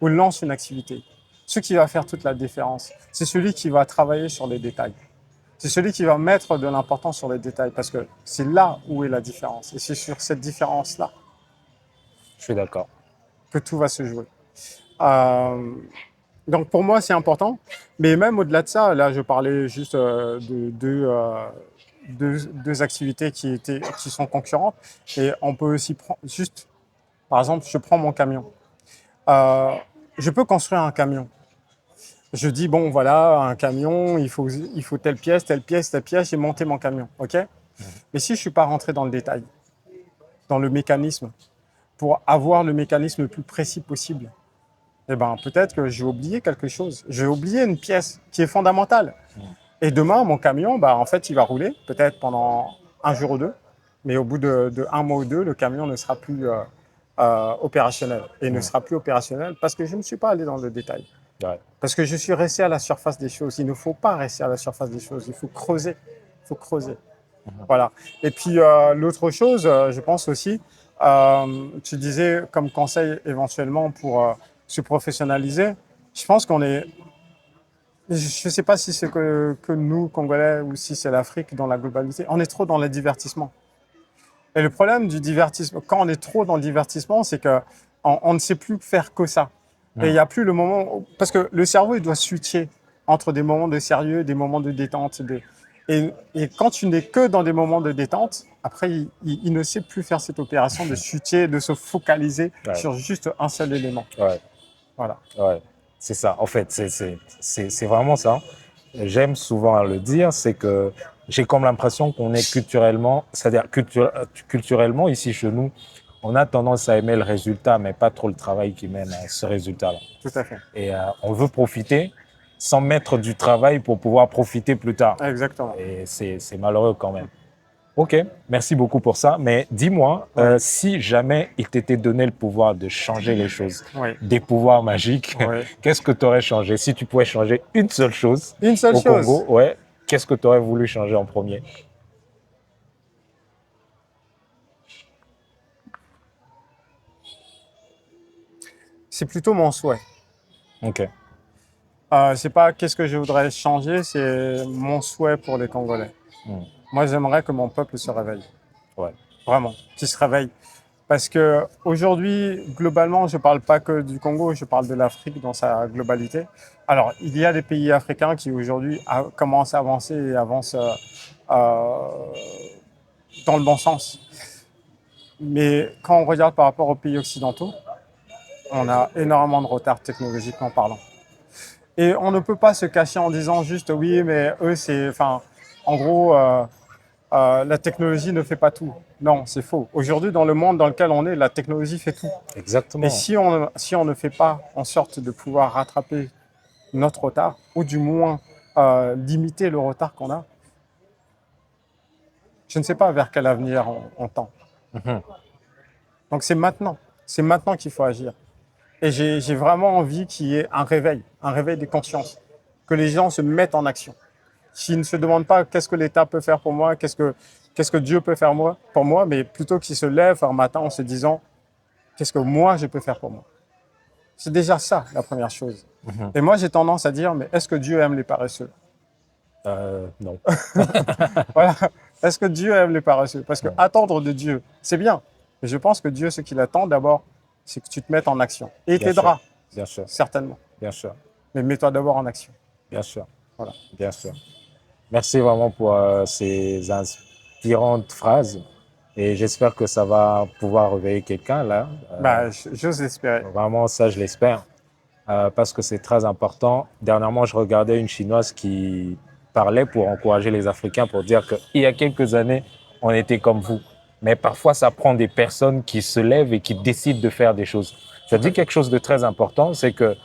ou lancent une activité, ce qui va faire toute la différence, c'est celui qui va travailler sur les détails. C'est celui qui va mettre de l'importance sur les détails, parce que c'est là où est la différence. Et c'est sur cette différence-là, je suis d'accord, que tout va se jouer. Donc pour moi, c'est important. Mais même au-delà de ça, là, je parlais juste de deux activités qui sont concurrentes. Et on peut aussi prendre, juste, par exemple, je prends mon camion. Je peux construire un camion. Je dis, bon, voilà, un camion, il faut telle pièce, j'ai monté mon camion, ok? Mais si je ne suis pas rentré dans le détail, dans le mécanisme, pour avoir le mécanisme le plus précis possible, eh ben, peut-être que j'ai oublié quelque chose. J'ai oublié une pièce qui est fondamentale. Et demain, mon camion, en fait, il va rouler, peut-être pendant un jour ou deux, mais au bout de un mois ou deux, le camion ne sera plus opérationnel. Et ne sera plus opérationnel parce que je ne suis pas allé dans le détail. Ouais. Parce que je suis resté à la surface des choses. Il ne faut pas rester à la surface des choses. Il faut creuser. Il faut creuser. Voilà. Et puis, l'autre chose, je pense aussi, tu disais comme conseil éventuellement pour se professionnaliser, je pense qu'on est... Je ne sais pas si c'est que nous, Congolais, ou si c'est l'Afrique dans la globalité, on est trop dans le divertissement. Et le problème du divertissement, quand on est trop dans le divertissement, c'est qu'on ne sait plus faire que ça. Et il n'y a plus le moment... Parce que le cerveau, il doit switcher entre des moments de sérieux, des moments de détente. Et quand tu n'es que dans des moments de détente, après, il ne sait plus faire cette opération de switcher, de se focaliser sur juste un seul élément. Ouais. Voilà. Ouais. C'est ça. En fait, c'est vraiment ça. J'aime souvent le dire, c'est que j'ai comme l'impression qu'on est culturellement, c'est-à-dire culturellement, ici chez nous, on a tendance à aimer le résultat, mais pas trop le travail qui mène à ce résultat-là. Tout à fait. Et on veut profiter sans mettre du travail pour pouvoir profiter plus tard. Exactement. Et c'est malheureux quand même. Ok, merci beaucoup pour ça. Mais dis-moi, si jamais il t'était donné le pouvoir de changer les choses, des pouvoirs magiques, qu'est-ce que tu aurais changé? Si tu pouvais changer une seule chose au Congo, qu'est-ce que tu aurais voulu changer en premier? C'est plutôt mon souhait. Ok. C'est pas qu'est-ce que je voudrais changer, c'est mon souhait pour les Congolais. Moi, j'aimerais que mon peuple se réveille. Vraiment, qu'il se réveille. Parce que aujourd'hui, globalement, je parle pas que du Congo, je parle de l'Afrique dans sa globalité. Alors, il y a des pays africains qui aujourd'hui commencent à avancer et avancent dans le bon sens. Mais quand on regarde par rapport aux pays occidentaux, on a énormément de retard technologiquement parlant. Et on ne peut pas se cacher en disant juste oui, mais eux, c'est, enfin, en gros, la technologie ne fait pas tout. Non, c'est faux. Aujourd'hui, dans le monde dans lequel on est, la technologie fait tout. Exactement. Et si on ne fait pas en sorte de pouvoir rattraper notre retard, ou du moins limiter le retard qu'on a, je ne sais pas vers quel avenir on tend. Donc c'est maintenant qu'il faut agir. Et j'ai vraiment envie qu'il y ait un réveil des consciences, que les gens se mettent en action. S'ils ne se demandent pas qu'est-ce que l'État peut faire pour moi, qu'est-ce que Dieu peut faire pour moi, mais plutôt qu'ils se lèvent un matin en se disant qu'est-ce que moi je peux faire pour moi. C'est déjà ça la première chose. Et moi j'ai tendance à dire mais est-ce que Dieu aime les paresseux? Non. Voilà. Est-ce que Dieu aime les paresseux? Parce que attendre de Dieu, c'est bien. Mais je pense que Dieu, ce qu'il attend d'abord, c'est que tu te mettes en action. Et il t'aidera. Bien sûr. Certainement. Bien sûr. Mais mets-toi d'abord en action. Bien sûr. Voilà. Bien sûr. Merci vraiment pour ces inspirantes phrases. Et j'espère que ça va pouvoir réveiller quelqu'un là. J'ose l'espérer. Vraiment, ça, je l'espère. Parce que c'est très important. Dernièrement, je regardais une Chinoise qui parlait pour encourager les Africains, pour dire qu'il y a quelques années, on était comme vous. Mais parfois, ça prend des personnes qui se lèvent et qui décident de faire des choses. Tu as dit quelque chose de très important, c'est que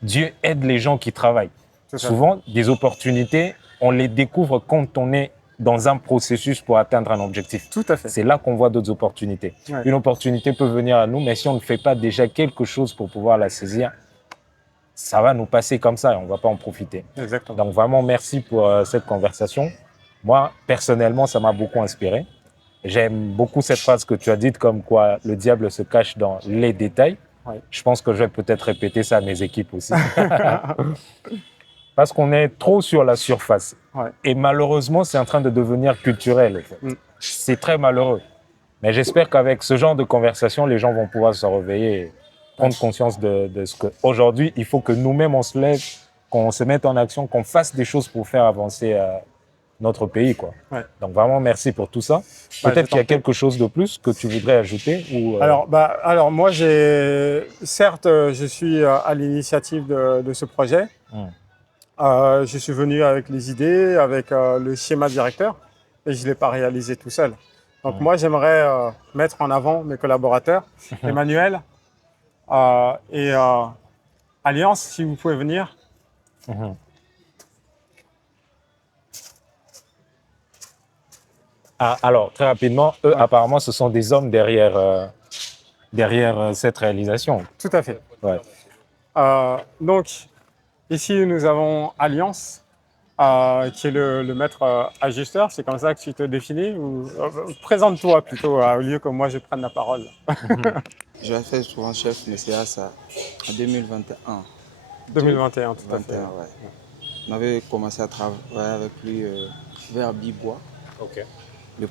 Dieu aide les gens qui travaillent. Souvent, des opportunités, on les découvre quand on est dans un processus pour atteindre un objectif. Tout à fait. C'est là qu'on voit d'autres opportunités. Ouais. Une opportunité peut venir à nous, mais si on ne fait pas déjà quelque chose pour pouvoir la saisir, ça va nous passer comme ça et on ne va pas en profiter. Exactement. Donc vraiment, merci pour cette conversation. Moi, personnellement, ça m'a beaucoup inspiré. J'aime beaucoup cette phrase que tu as dite, comme quoi le diable se cache dans les détails. Ouais. Je pense que je vais peut-être répéter ça à mes équipes aussi. Parce qu'on est trop sur la surface. Ouais. Et malheureusement, c'est en train de devenir culturel. En fait. C'est très malheureux. Mais j'espère qu'avec ce genre de conversation, les gens vont pouvoir se réveiller et prendre conscience de ce qu'aujourd'hui, il faut que nous-mêmes, on se lève, qu'on se mette en action, qu'on fasse des choses pour faire avancer notre pays. Quoi. Ouais. Donc vraiment, merci pour tout ça. Peut-être qu'il y a quelque chose de plus que tu voudrais ajouter ou, alors, moi, certes, je suis à l'initiative de ce projet. Je suis venu avec les idées, avec le schéma directeur, et je ne l'ai pas réalisé tout seul. Donc moi, j'aimerais mettre en avant mes collaborateurs, Emmanuel et Alliance, si vous pouvez venir. Alors, très rapidement, eux, apparemment, ce sont des hommes derrière cette réalisation. Tout à fait. Ouais. Donc, ici, nous avons Alliance, qui est le maître ajusteur. C'est comme ça que tu te définis ou présente-toi plutôt, au lieu que moi je prenne la parole. J'ai fait souvent chef de CA en 2021. 2021, tout à fait. Ouais. On avait commencé à travailler avec lui vers Bibois. Okay. Le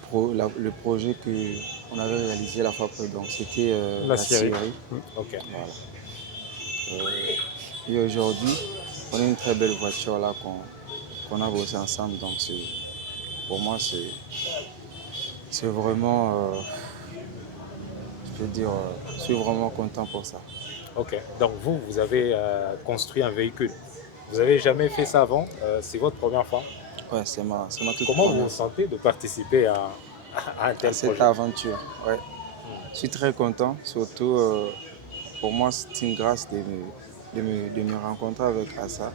projet qu'on avait réalisé la fois précédente, c'était la scierie. Okay. Voilà. Et aujourd'hui, on a une très belle voiture là qu'on a bossé ensemble. Donc pour moi, c'est vraiment, je peux dire, je suis vraiment content pour ça. Ok. Donc vous avez construit un véhicule. Vous n'avez jamais fait ça avant. C'est votre première fois? Ouais, c'est ma toute Comment vous première. vous sentez de participer à un tel Cette projet? aventure. Ouais. Je suis très content, surtout pour moi c'est une grâce de me rencontrer avec Assa.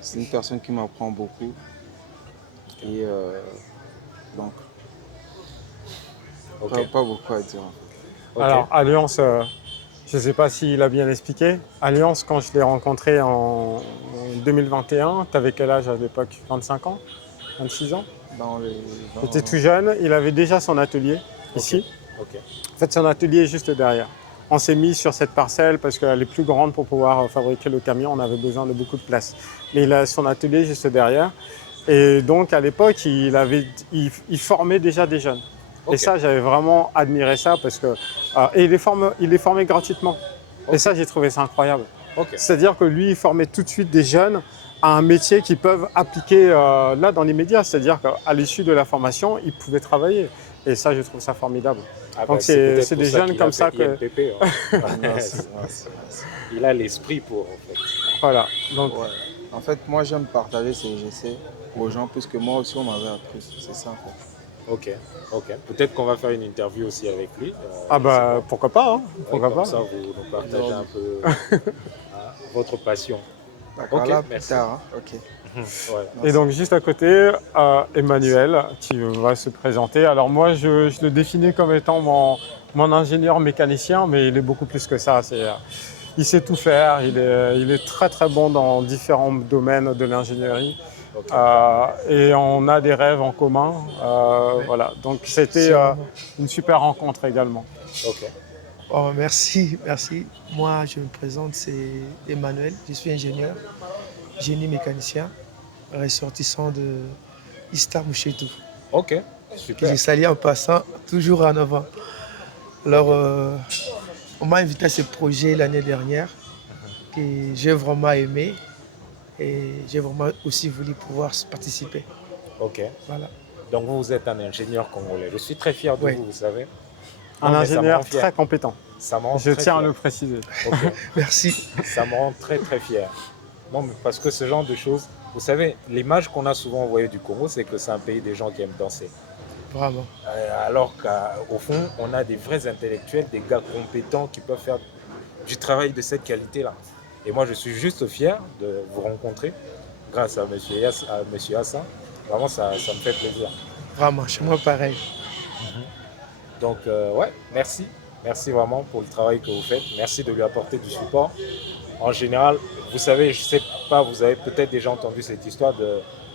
C'est une personne qui m'apprend beaucoup et donc Ok. pas beaucoup à dire. Ok. Alors, Alliance, je ne sais pas s'il a bien expliqué. Alliance, quand je l'ai rencontré en 2021, tu avais quel âge à l'époque? 25 ans? 26 ans? Dans les Il était tout jeune, il avait déjà son atelier ici. Ok. En fait, son atelier est juste derrière. On s'est mis sur cette parcelle parce qu'elle est plus grande pour pouvoir fabriquer le camion. On avait besoin de beaucoup de place. Mais il a son atelier juste derrière. Et donc, à l'époque, il formait déjà des jeunes. Ok. Et ça, j'avais vraiment admiré ça parce que... et il les formait gratuitement. Ok. Et ça, j'ai trouvé ça incroyable. Ok. C'est-à-dire que lui, il formait tout de suite des jeunes à un métier qu'ils peuvent appliquer là dans l'immédiat. C'est-à-dire qu'à l'issue de la formation, ils pouvaient travailler. Et ça, je trouve ça formidable. Ah Donc bah, c'est peut-être pour des ça jeunes qu'il comme a ça fait que... IMPP, hein. Merci. Il a l'esprit pour, en fait. Voilà. Donc, Ouais. En fait, moi j'aime partager ce que je sais aux gens puisque moi aussi on m'avait appris. C'est ça en fait. Ok, ok. Peut-être qu'on va faire une interview aussi avec lui. ah bah c'est bon. pourquoi pas, hein, Ouais, pourquoi comme pas. ça, vous nous partagez un peu votre passion. D'accord, Ok, là plus merci. tard. Hein. Ok. Ouais. Et donc juste à côté, Emmanuel qui va se présenter. Alors moi je le définis comme étant mon ingénieur mécanicien, mais il est beaucoup plus que ça. Il sait tout faire, il est très très bon dans différents domaines de l'ingénierie. Ok. Et on a des rêves en commun. Voilà. Donc c'était une super rencontre également. Ok. Oh, merci. Moi, je me présente, c'est Emmanuel, je suis ingénieur, génie mécanicien, ressortissant de Istar Mouchetou. Ok, Que super. j'ai sali en passant, toujours en avant. Alors, on m'a invité à ce projet l'année dernière, que j'ai vraiment aimé et j'ai vraiment aussi voulu pouvoir participer. Ok. Voilà. Donc vous êtes un ingénieur congolais. Je suis très fier de Oui. vous, vous savez. Un Non, mais ça me ingénieur rend fier. très compétent. Ça me rend Je très tiens à fier. le préciser. Ok. Merci. Ça me rend très très fier. Non, mais parce que ce genre de choses, vous savez, l'image qu'on a souvent envoyée du Congo, c'est que c'est un pays des gens qui aiment danser. Vraiment. Alors qu'au fond, on a des vrais intellectuels, des gars compétents qui peuvent faire du travail de cette qualité-là. Et moi, je suis juste fier de vous rencontrer grâce à monsieur Hassan. Vraiment, ça me fait plaisir. Vraiment, chez moi pareil. Donc, ouais, merci. Merci vraiment pour le travail que vous faites. Merci de lui apporter du support. En général, vous savez, je ne sais pas, vous avez peut-être déjà entendu cette histoire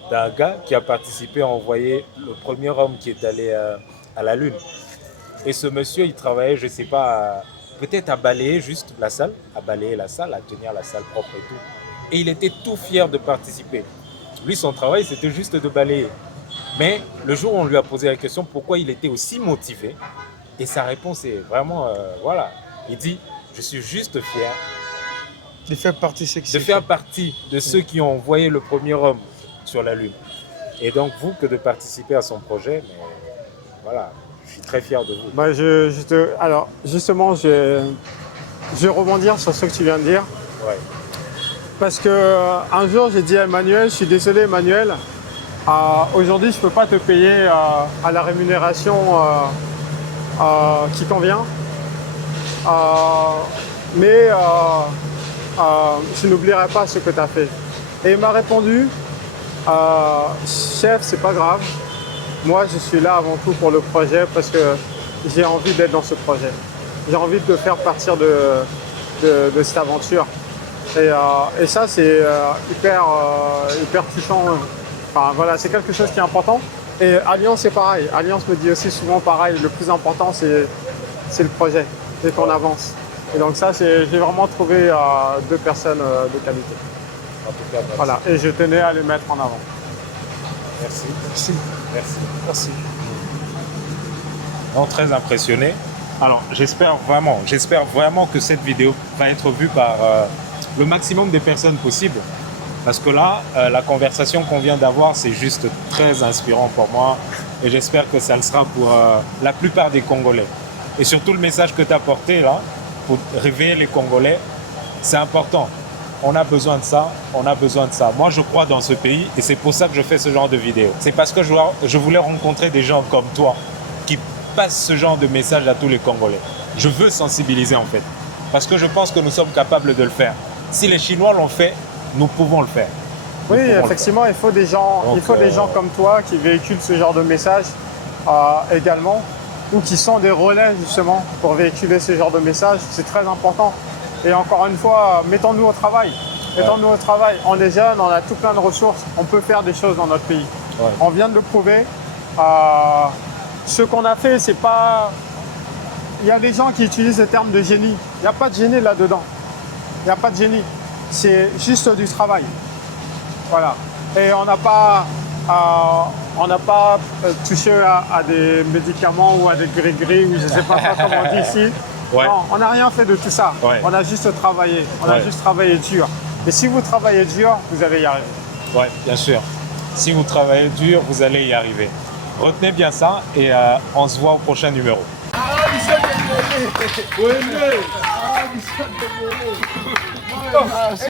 d'un gars qui a participé à envoyer le premier homme qui est allé à la Lune. Et ce monsieur, il travaillait, je ne sais pas, peut-être à balayer juste la salle, à balayer la salle, à tenir la salle propre et tout. Et il était tout fier de participer. Lui, son travail, c'était juste de balayer. Mais le jour où on lui a posé la question pourquoi il était aussi motivé, et sa réponse est vraiment, voilà, il dit, je suis juste fier De faire partie de ce qui de s'est faire fait. partie de ceux qui ont envoyé le premier homme sur la Lune. Et donc vous, que de participer à son projet, mais voilà, je suis très fier de vous. Bah, alors justement, je vais rebondir sur ce que tu viens de dire. Ouais. Parce que un jour, j'ai dit à Emmanuel, je suis désolé Emmanuel, aujourd'hui je ne peux pas te payer à la rémunération qui convient. Mais je n'oublierai pas ce que tu as fait. Et il m'a répondu, chef, c'est pas grave. Moi, je suis là avant tout pour le projet parce que j'ai envie d'être dans ce projet. J'ai envie de faire partir de cette aventure. Et ça, c'est hyper touchant. Enfin, voilà, c'est quelque chose qui est important. Et Alliance, c'est pareil. Alliance me dit aussi souvent pareil. Le plus important, c'est le projet et qu'on avance. Et donc ça, j'ai vraiment trouvé deux personnes de qualité. En tout cas, merci. Voilà. Et je tenais à les mettre en avant. Merci. Merci. Merci. Merci. Non, très impressionné. Alors, j'espère vraiment que cette vidéo va être vue par le maximum de personnes possible. Parce que là, la conversation qu'on vient d'avoir, c'est juste très inspirant pour moi. Et j'espère que ça le sera pour la plupart des Congolais. Et surtout, le message que tu as porté là, pour réveiller les Congolais, c'est important. On a besoin de ça, on a besoin de ça. Moi, je crois dans ce pays et c'est pour ça que je fais ce genre de vidéo. C'est parce que je voulais rencontrer des gens comme toi qui passent ce genre de message à tous les Congolais. Je veux sensibiliser en fait, parce que je pense que nous sommes capables de le faire. Si les Chinois l'ont fait, nous pouvons le faire. Oui, effectivement, il faut des gens, des gens comme toi qui véhiculent ce genre de message également, ou qui sont des relais justement pour véhiculer ce genre de message. C'est très important. Et encore une fois, mettons-nous au travail. Mettons-nous au travail. On est jeunes, on a tout plein de ressources. On peut faire des choses dans notre pays. Ouais. On vient de le prouver. Ce qu'on a fait, c'est pas... Il y a des gens qui utilisent le terme de génie. Il n'y a pas de génie là-dedans. Il n'y a pas de génie. C'est juste du travail. Voilà. Et on n'a pas touché à des médicaments ou à des gris-gris, ou je ne sais pas comment on dit ici. Ouais. Non, on n'a rien fait de tout ça. Ouais. On a juste travaillé. On a juste travaillé dur. Et si vous travaillez dur, vous allez y arriver. Oui, bien sûr. Si vous travaillez dur, vous allez y arriver. Retenez bien ça et on se voit au prochain numéro.